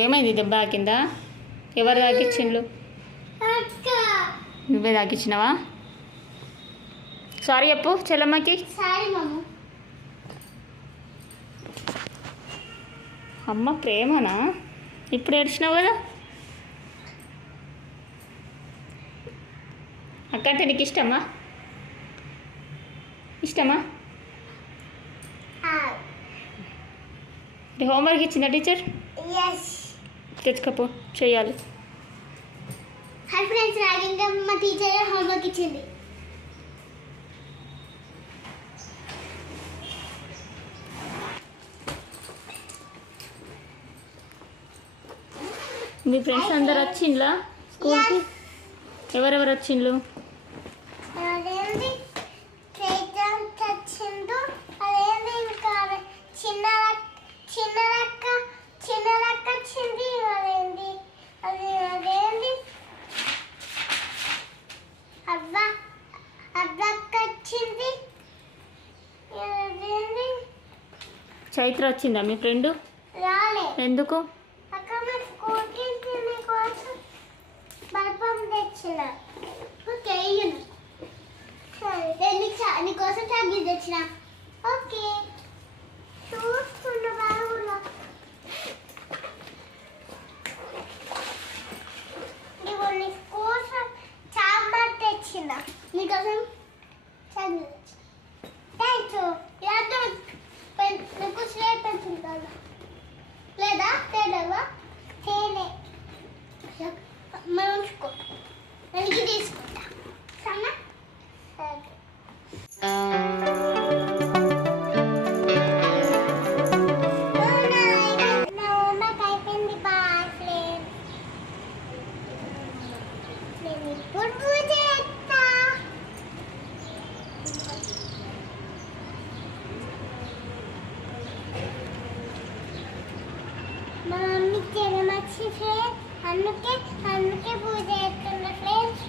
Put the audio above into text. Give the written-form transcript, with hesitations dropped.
ఏమైంది దెబ్బ తాకిందా? ఎవరు తాకిచ్చిండ్రు? నువ్వే తాకిచ్చినావా? సారీ చెప్పు చెల్లమ్మకి. అమ్మ ప్రేమనా? ఇప్పుడు ఏడ్చినావు కదా. అక్క అంటే నీకు ఇష్టమా? ఇష్టమా? హోంవర్క్ ఇచ్చిందా టీచర్? తెచ్చుకపో, చెయ్యాలి. హాయ్ ఫ్రెండ్స్, రాగింగా మా టీచర్ హోంవర్క్ ఇచ్చింది. మీ ఫ్రెండ్స్ అందరు వచ్చిండ్లా స్కూల్కి? ఎవరెవరు వచ్చిండ్రు? చైత్ర వచ్చిందా మీ ఫ్రెండ్? ఎందుకు? నీకోసం చాక్లెట్ తెచ్చిన. ఓకే, చూస్తున్న బాగున్నా. నీకోసం చాక్లెట్ తెచ్చిన. నీకోసం చాక్లెట్ తెచ్చిన. Thank you. నీకు స్లేట్ పెన్సిల్ కాదా? లేదా? తేలేవా? తేలే. మనం ఉంచుకో, మనకి తీసుకుంటా. సరేనా? మా మమ్మీ జగమచ్చి ఫ్రెండ్స్, అందుకే పూజ చేస్తున్నా ఫ్రెండ్స్.